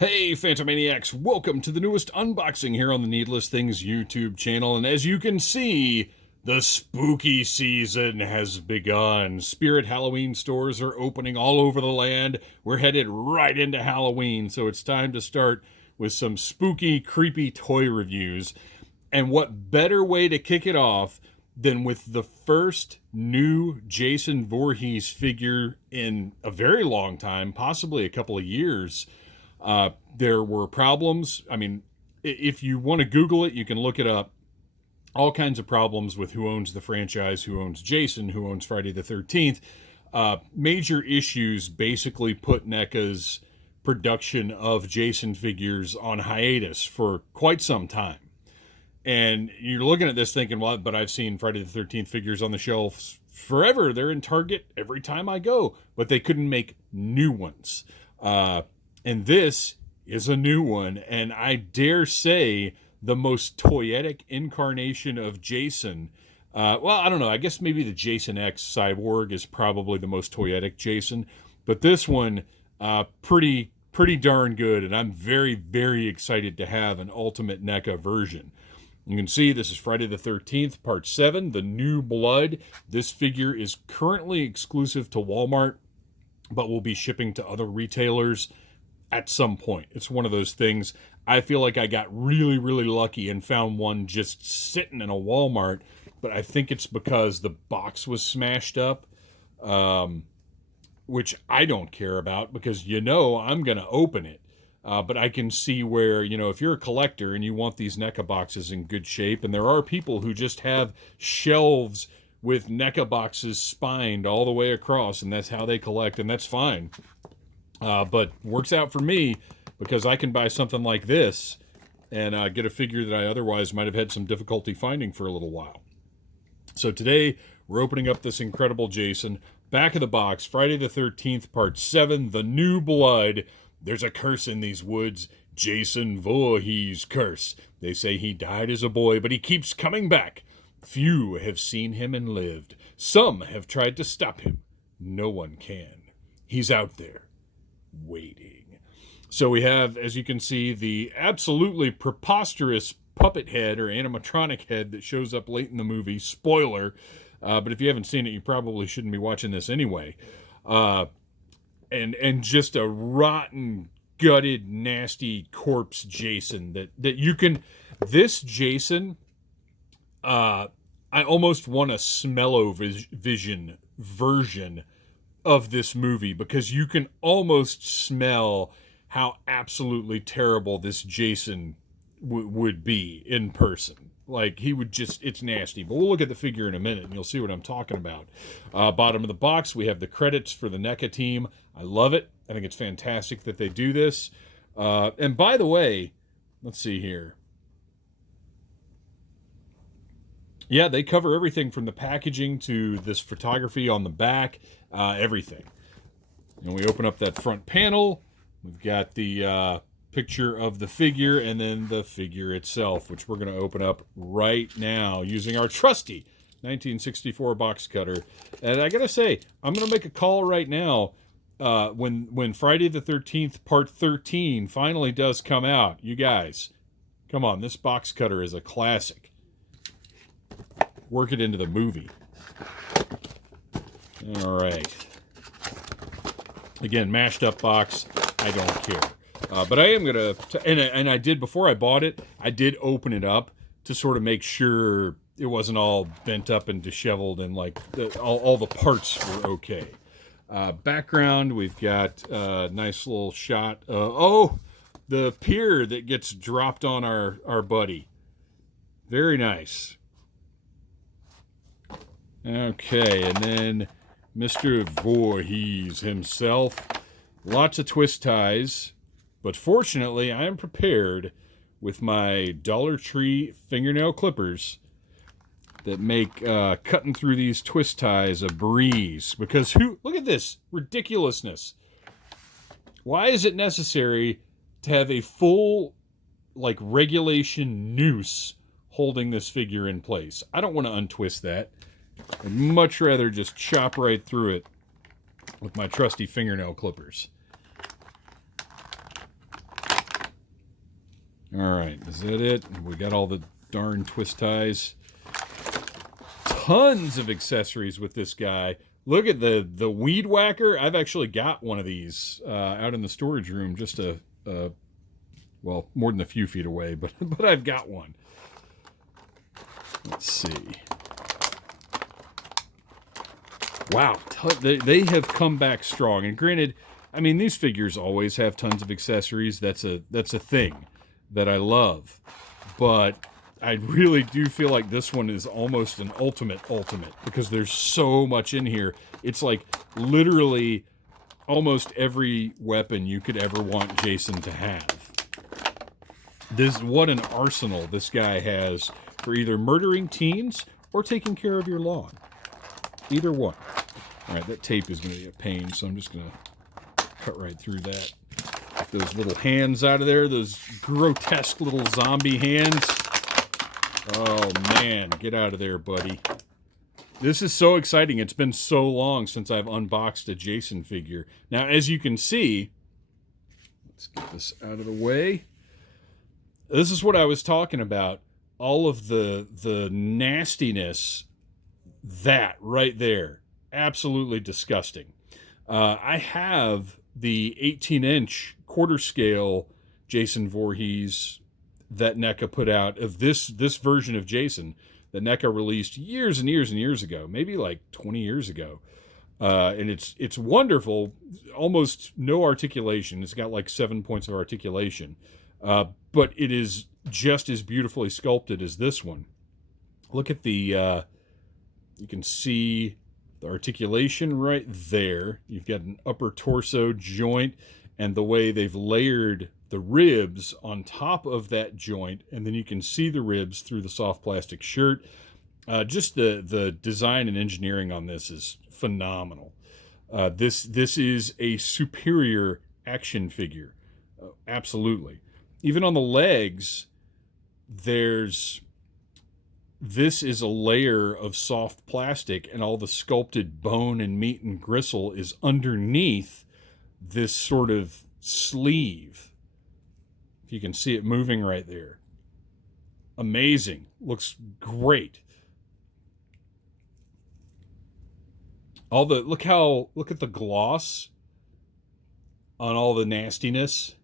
Hey, Phantomaniacs, welcome to the newest unboxing here on the Needless Things YouTube channel. And as you can see, the spooky season has begun. Spirit Halloween stores are opening all over the land. We're headed right into Halloween, so it's time to start with some spooky, creepy toy reviews. And what better way to kick it off than with the first new Jason Voorhees figure in a very long time, possibly a couple of years. There were problems. I mean, if you want to Google it, you can look it up. All kinds of problems with who owns the franchise, who owns Jason, who owns Friday the 13th. Major issues basically put NECA's production of Jason figures on hiatus for quite some time. And you're looking at this thinking, well, but I've seen Friday the 13th figures on the shelves forever. They're in Target every time I go, but they couldn't make new ones. And this is a new one, and I dare say the most toyetic incarnation of Jason. Well, I don't know. I guess maybe the Jason X Cyborg is probably the most toyetic Jason, but this one, pretty darn good, and I'm very, very excited to have an Ultimate NECA version. You can see this is Friday the 13th, Part 7, The New Blood. This figure is currently exclusive to Walmart, but will be shipping to other retailers at some point. It's one of those things. I feel like I got really, really lucky and found one just sitting in a Walmart, but I think it's because the box was smashed up, which I don't care about because I'm going to open it. But I can see where, if you're a collector and you want these NECA boxes in good shape, and there are people who just have shelves with NECA boxes spined all the way across, and that's how they collect, and that's fine. But works out for me because I can buy something like this and get a figure that I otherwise might have had some difficulty finding for a little while. So today, we're opening up this incredible Jason. Back of the box, Friday the 13th, Part 7, The New Blood. There's a curse in these woods, Jason Voorhees' curse. They say he died as a boy, but he keeps coming back. Few have seen him and lived. Some have tried to stop him. No one can. He's out there, waiting. So we have, as you can see, the absolutely preposterous puppet head or animatronic head that shows up late in the movie. Spoiler. But if you haven't seen it, you probably shouldn't be watching this anyway. And just a rotten, gutted, nasty corpse Jason that you can... This Jason, I almost want a smell-o-vision version of this movie because you can almost smell how absolutely terrible this Jason would be in person. Like, he would just, it's nasty. But we'll look at the figure in a minute and you'll see what I'm talking about. Bottom of the box, we have the credits for the NECA team. I love it. I think it's fantastic that they do this. And by the way, let's see here. Yeah, they cover everything from the packaging to this photography on the back, everything. And we open up that front panel. We've got the picture of the figure and then the figure itself, which we're going to open up right now using our trusty 1964 box cutter. And I got to say, I'm going to make a call right now. When Friday the 13th, Part 13 finally does come out, you guys, come on, this box cutter is a classic. Work it into the movie. All right. Again, mashed up box. I don't care. But I am going to, and I did, before I bought it, I did open it up to sort of make sure it wasn't all bent up and disheveled and like all the parts were okay. Background, we've got a nice little shot. The pier that gets dropped on our buddy. Very nice. Okay, and then Mr. Voorhees himself. Lots of twist ties, but fortunately I am prepared with my Dollar Tree fingernail clippers that make cutting through these twist ties a breeze. Because look at this ridiculousness. Why is it necessary to have a full, like, regulation noose holding this figure in place? I don't want to untwist that. I'd much rather just chop right through it with my trusty fingernail clippers. All right, is that it? We got all the darn twist ties. Tons of accessories with this guy. Look at the weed whacker. I've actually got one of these out in the storage room, just well, more than a few feet away, but I've got one. Let's see. Wow, they have come back strong. And granted, I mean, these figures always have tons of accessories. That's a thing that I love. But I really do feel like this one is almost an ultimate, because there's so much in here. It's like literally almost every weapon you could ever want Jason to have. What an arsenal this guy has for either murdering teens or taking care of your lawn. Either one. All right, that tape is going to be a pain, so I'm just going to cut right through that. Get those little hands out of there, those grotesque little zombie hands. Oh, man, get out of there, buddy. This is so exciting. It's been so long since I've unboxed a Jason figure. Now, as you can see, let's get this out of the way. This is what I was talking about. All of the nastiness, that right there. Absolutely disgusting. I have the 18-inch quarter scale Jason Voorhees that NECA put out of this version of Jason that NECA released years and years and years ago, maybe like 20 years ago. And it's wonderful, almost no articulation. It's got like 7 points of articulation. But it is just as beautifully sculpted as this one. Look at the, you can see the articulation right there. You've got an upper torso joint and the way they've layered the ribs on top of that joint, and then you can see the ribs through the soft plastic shirt. Just the design and engineering on this is phenomenal. This is a superior action figure, absolutely. Even on the legs, this is a layer of soft plastic, and all the sculpted bone and meat and gristle is underneath this sort of sleeve. If you can see it moving right there. Amazing. Looks great. Look at the gloss on all the nastiness,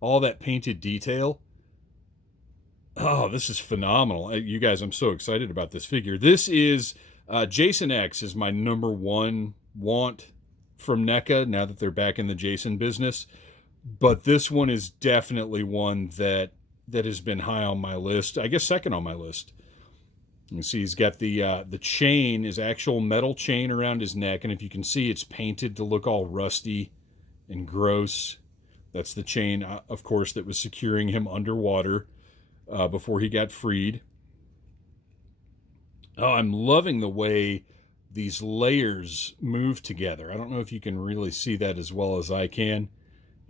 all that painted detail. Oh, this is phenomenal. You guys, I'm so excited about this figure. This is Jason X is my #1 want from NECA now that they're back in the Jason business. But this one is definitely one that has been high on my list. I guess second on my list. You can see he's got the chain, his actual metal chain around his neck, and if you can see, it's painted to look all rusty and gross. That's the chain, of course, that was securing him underwater before he got freed. Oh, I'm loving the way these layers move together. I don't know if you can really see that as well as I can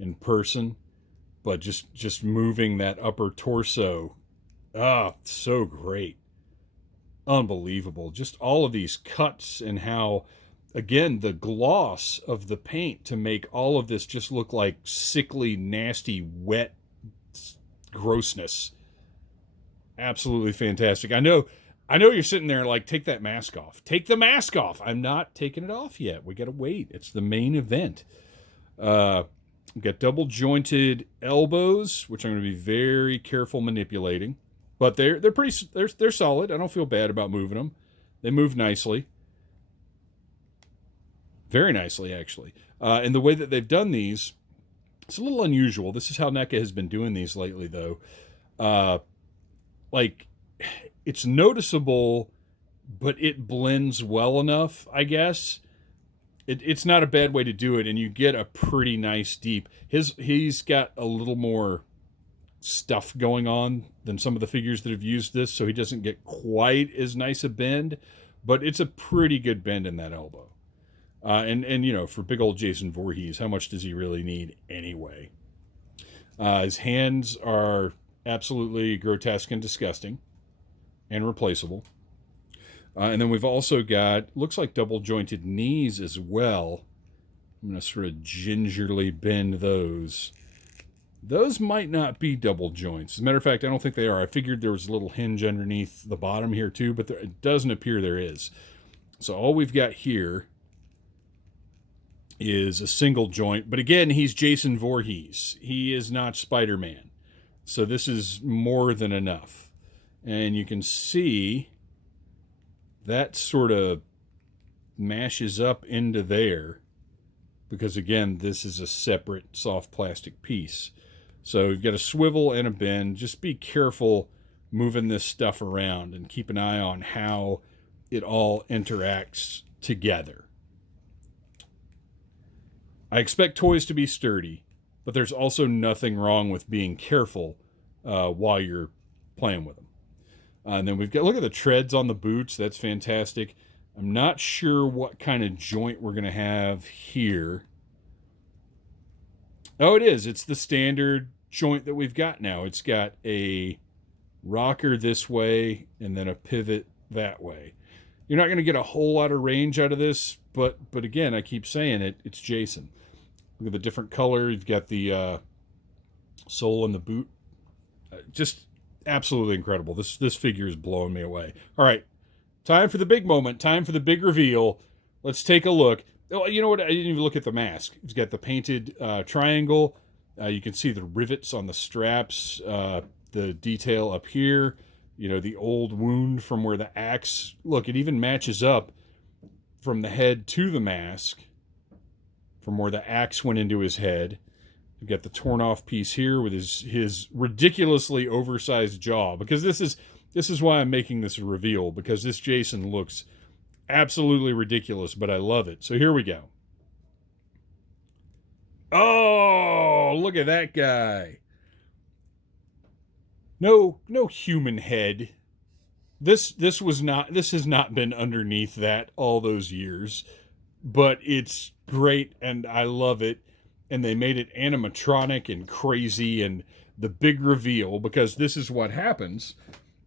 in person, but just moving that upper torso. Ah, so great. Unbelievable. Just all of these cuts and how, again, the gloss of the paint to make all of this just look like sickly, nasty, wet grossness. Absolutely fantastic. I know you're sitting there like, take that mask off. Take the mask off. I'm not taking it off yet. We got to wait. It's the main event. We've got double jointed elbows, which I'm going to be very careful manipulating, but they're solid. I don't feel bad about moving them. They move nicely, very nicely actually. And the way that they've done these, it's a little unusual. This is how NECA has been doing these lately, though. Like, it's noticeable, but it blends well enough, I guess. It's not a bad way to do it, and you get a pretty nice deep. He's got a little more stuff going on than some of the figures that have used this, so he doesn't get quite as nice a bend, but it's a pretty good bend in that elbow. And you know, for big old Jason Voorhees, how much does he really need anyway? His hands are absolutely grotesque and disgusting and replaceable. And then we've also got, looks like double jointed knees as well. I'm going to sort of gingerly bend those. Those might not be double joints. As a matter of fact, I don't think they are. I figured there was a little hinge underneath the bottom here too, but it doesn't appear there is. So all we've got here is a single joint. But again, he's Jason Voorhees. He is not Spider-Man. So this is more than enough. And you can see that sort of mashes up into there because, again, this is a separate soft plastic piece. So you've got a swivel and a bend. Just be careful moving this stuff around and keep an eye on how it all interacts together. I expect toys to be sturdy, but there's also nothing wrong with being careful while you're playing with them. And then we've got, look at the treads on the boots. That's fantastic. I'm not sure what kind of joint we're going to have here. Oh, it is. It's the standard joint that we've got now. It's got a rocker this way and then a pivot that way. You're not going to get a whole lot of range out of this, but again, I keep saying it, it's Jason. Look at the different color. You've got the sole and the boot. Just absolutely incredible. This figure is blowing me away. All right, time for the big moment. Time for the big reveal. Let's take a look. Oh, you know what? I didn't even look at the mask. It's got the painted triangle. You can see the rivets on the straps, the detail up here. You know, the old wound from where the axe... Look, it even matches up from the head to the mask, from where the axe went into his head. We've got the torn off piece here with his ridiculously oversized jaw, because this is why I'm making this a reveal, because this Jason looks absolutely ridiculous, but I love it. So here we go. Oh, look at that guy. No human head. This has not been underneath that all those years, but it's great and I love it. And they made it animatronic and crazy, and the big reveal, because this is what happens.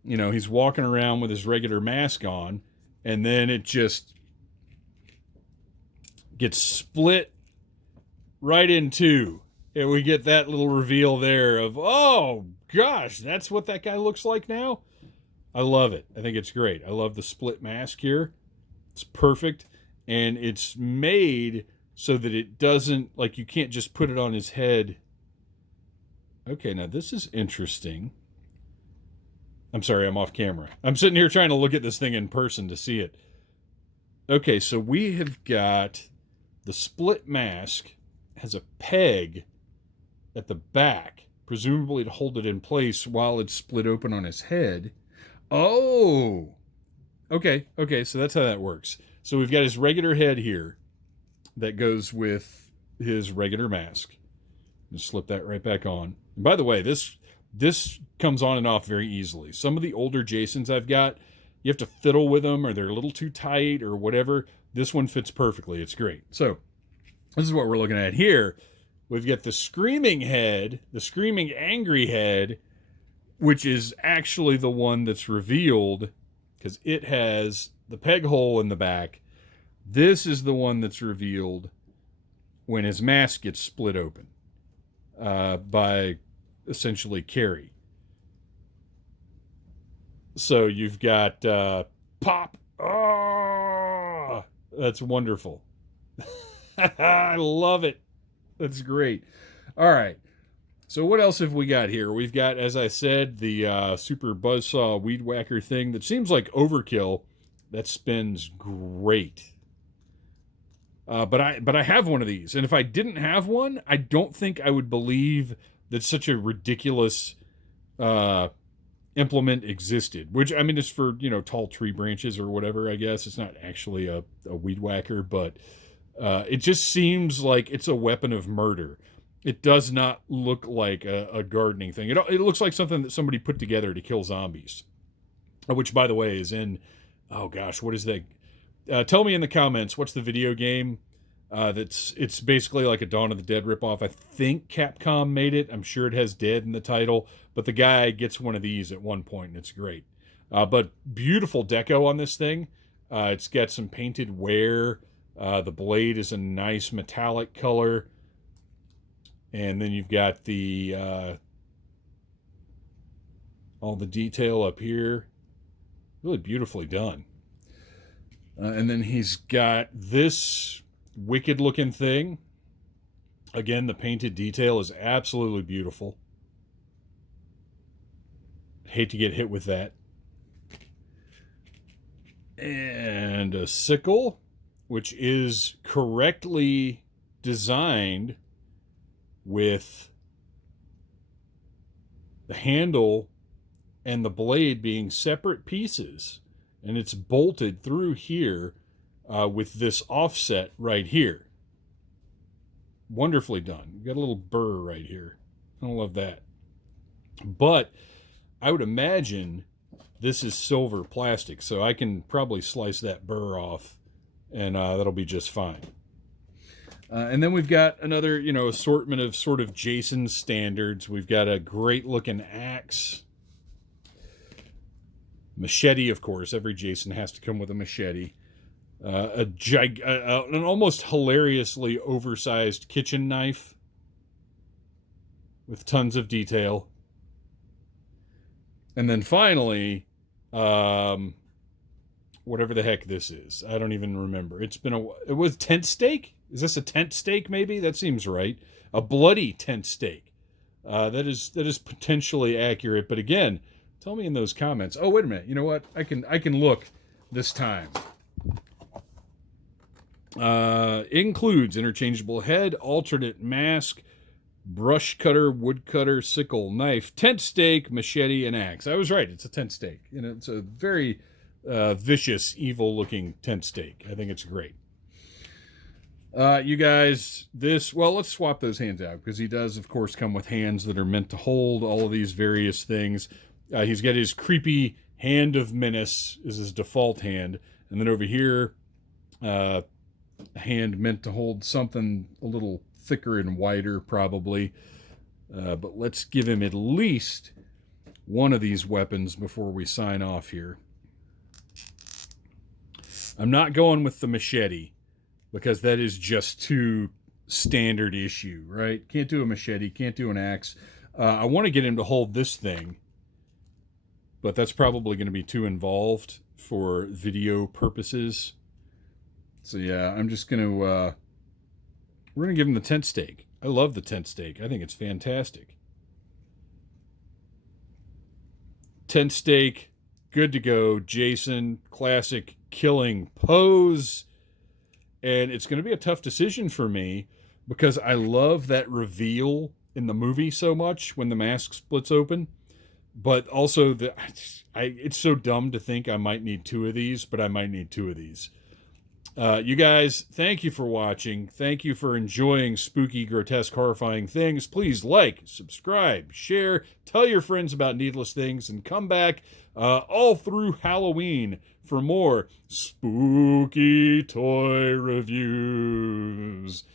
You know, he's walking around with his regular mask on, and then it just gets split right in two. And we get that little reveal there of, oh gosh, that's what that guy looks like now? I love it. I think it's great. I love the split mask here. It's perfect. And it's made so that it doesn't, like, you can't just put it on his head. Okay, now this is interesting. I'm sorry, I'm off camera. I'm sitting here trying to look at this thing in person to see it. Okay, so we have got the split mask has a peg at the back, presumably to hold it in place while it's split open on his head. Oh! Okay, so that's how that works. So we've got his regular head here that goes with his regular mask. Just slip that right back on. And by the way, this comes on and off very easily. Some of the older Jasons I've got, you have to fiddle with them, or they're a little too tight or whatever. This one fits perfectly. It's great. So this is what we're looking at here. We've got the screaming head, the screaming angry head, which is actually the one that's revealed because it has the peg hole in the back. This is the one that's revealed when his mask gets split open by essentially Carrie. So you've got Pop. Oh, that's wonderful. I love it. That's great. All right. So what else have we got here? We've got, as I said, the super buzzsaw weed whacker thing that seems like overkill. That spins great. But I have one of these, and if I didn't have one, I don't think I would believe that such a ridiculous implement existed. Which, I mean, it's for, you know, tall tree branches or whatever, I guess. It's not actually a weed whacker, but it just seems like it's a weapon of murder. It does not look like a gardening thing. It looks like something that somebody put together to kill zombies. Which, by the way, is in... Oh, gosh, what is that? Tell me in the comments, what's the video game it's basically like a Dawn of the Dead ripoff. I think Capcom made it. I'm sure it has Dead in the title, but the guy gets one of these at one point, and it's great. But beautiful deco on this thing. It's got some painted wear. The blade is a nice metallic color. And then you've got the all the detail up here. Really beautifully done. And then he's got this wicked looking thing. Again, the painted detail is absolutely beautiful. Hate to get hit with that. And a sickle, which is correctly designed with the handle and the blade being separate pieces. And it's bolted through here with this offset right here. Wonderfully done. You got a little burr right here. I love that. But I would imagine this is silver plastic, so I can probably slice that burr off, and that'll be just fine. And then we've got another, assortment of sort of Jason standards. We've got a great-looking axe. Machete, of course. Every Jason has to come with a machete. An almost hilariously oversized kitchen knife with tons of detail. And then finally, whatever the heck this is. I don't even remember. It was tent stake? Is this a tent stake maybe? That seems right. A bloody tent stake. That is potentially accurate, but again, tell me in those comments. Oh, wait a minute. You know what? I can look this time. Includes interchangeable head, alternate mask, brush cutter, wood cutter, sickle, knife, tent stake, machete, and axe. I was right. It's a tent stake. It's a very vicious, evil-looking tent stake. I think it's great. You guys, let's swap those hands out, because he does, of course, come with hands that are meant to hold all of these various things. He's got his creepy Hand of Menace is his default hand. And then over here, a hand meant to hold something a little thicker and wider, probably. But let's give him at least one of these weapons before we sign off here. I'm not going with the machete, because that is just too standard issue, right? Can't do a machete, can't do an axe. I want to get him to hold this thing, but that's probably going to be too involved for video purposes. So yeah, I'm just going to, we're going to give him the tent stake. I love the tent stake. I think it's fantastic. Tent stake, good to go. Jason, classic killing pose. And it's going to be a tough decision for me, because I love that reveal in the movie so much when the mask splits open. But also, it's so dumb to think I might need two of these, but I might need two of these. You guys, thank you for watching. Thank you for enjoying spooky, grotesque, horrifying things. Please like, subscribe, share, tell your friends about Needless Things, and come back all through Halloween for more spooky toy reviews.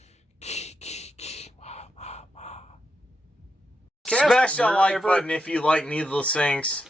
Smash that like button if you like Needless Things.